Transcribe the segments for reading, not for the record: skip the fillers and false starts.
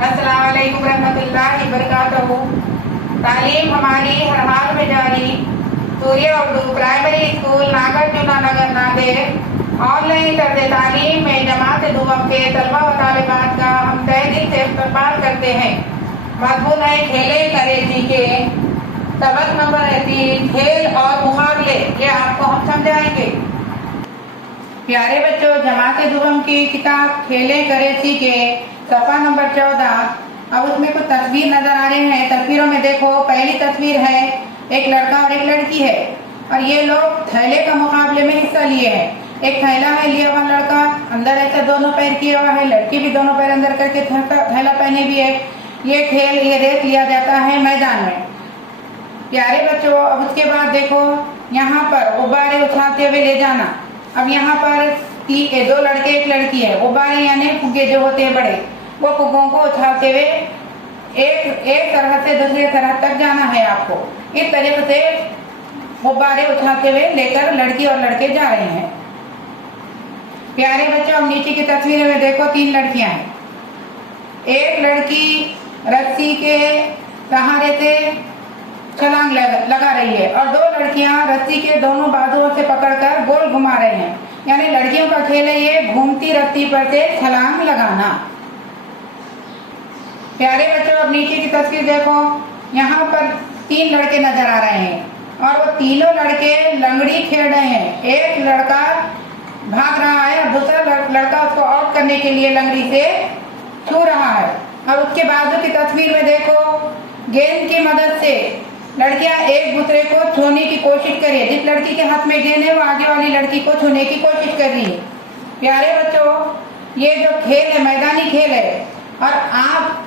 अस्सलाम वालेकुम रहमतुल्लाहि बरकातहू। तालीम हमारी हर हाल में जारी। सूर्य उर्दू प्राइमरी स्कूल नागार्जुना नगर नांदेड़ ऑनलाइन तर्ज तालीम में जमात दुवम के तलबा व तालिबात का हम तहे दिल से इस्तकबाल करते हैं। मजमून है खेले करे सीखे। सबक नंबर 3 खेल और मुकाबले, ये आपको हम समझाएंगे। प्यारे बच्चों, जमात दुवम की किताब खेले करे सीखे सफा नंबर 14। अब उसमें कुछ तस्वीर नजर आ रहे हैं। तस्वीरों में देखो, पहली तस्वीर है एक लड़का और एक लड़की है और ये लोग थैले का मुकाबले में हिस्सा लिए हैं। एक थैला है लिया हुआ लड़का, अंदर ऐसा दोनों पैर किया हुआ है, लड़की भी दोनों पैर अंदर करके थैला पहने भी है। ये खेल, ये रेस लिया जाता है मैदान में। प्यारे बच्चों, अब उसके बाद देखो यहाँ पर गुब्बारे उछालते हुए ले जाना। अब यहाँ पर 2 लड़के एक लड़की है। गुब्बारे यानी फुग्गे जो होते हैं बड़े, वो फुग्गों को उछालते हुए एक तरह से दूसरी तरह तक जाना है आपको। इस तरीके से गुब्बारे उछालते हुए लेकर लड़की और लड़के जा रहे हैं। प्यारे बच्चों, अब नीचे की तस्वीर में देखो 3 लड़कियां हैं। एक लड़की रस्सी के सहारे से छलांग लगा रही है और 2 लड़कियां रस्सी के दोनों बाजुओं से पकड़कर गोल घुमा रहे हैं। यानी लड़कियों का खेल है ये घूमती रस्सी पर से छलांग लगाना। प्यारे बच्चों, अब नीचे की तस्वीर देखो, यहाँ पर 3 लड़के नजर आ रहे हैं और वो तीनों लड़के लंगड़ी खेल रहे हैं। एक लड़का भाग रहा है और दूसरा लड़का उसको आउट करने के लिए लंगड़ी से छू रहा है। और उसके बाजू की तस्वीर में देखो, गेंद की मदद से लड़कियां एक दूसरे को छूने की कोशिश कर रही है। जिस लड़की के हाथ में गेंद है वो आगे वाली लड़की को छूने की कोशिश कर रही है। प्यारे बच्चों, ये जो खेल है मैदानी खेल है और आप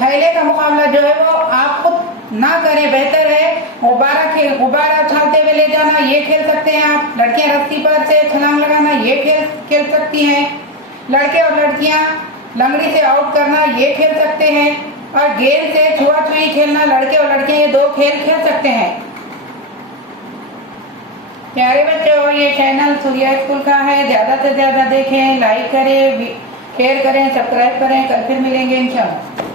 थैले का मुकाबला जो है वो आप खुद ना करें, बेहतर है गुब्बारा उछालते हुए ले जाना, ये खेल सकते हैं आप। लड़कियां रस्सी पर से छलांग लगाना, ये खेल सकती हैं। लड़के और लड़कियां लंगड़ी से आउट करना, ये खेल सकते हैं। और गेंद से छुआ-छुई खेलना, लड़के और लड़कियां ये 2 खेल खेल सकते हैं। प्यारे बच्चों, ये चैनल सूर्या स्कूल का है। ज्यादा से ज्यादा देखें, लाइक करें, शेयर करें, सब्सक्राइब करें। कल फिर मिलेंगे इंशाल्लाह।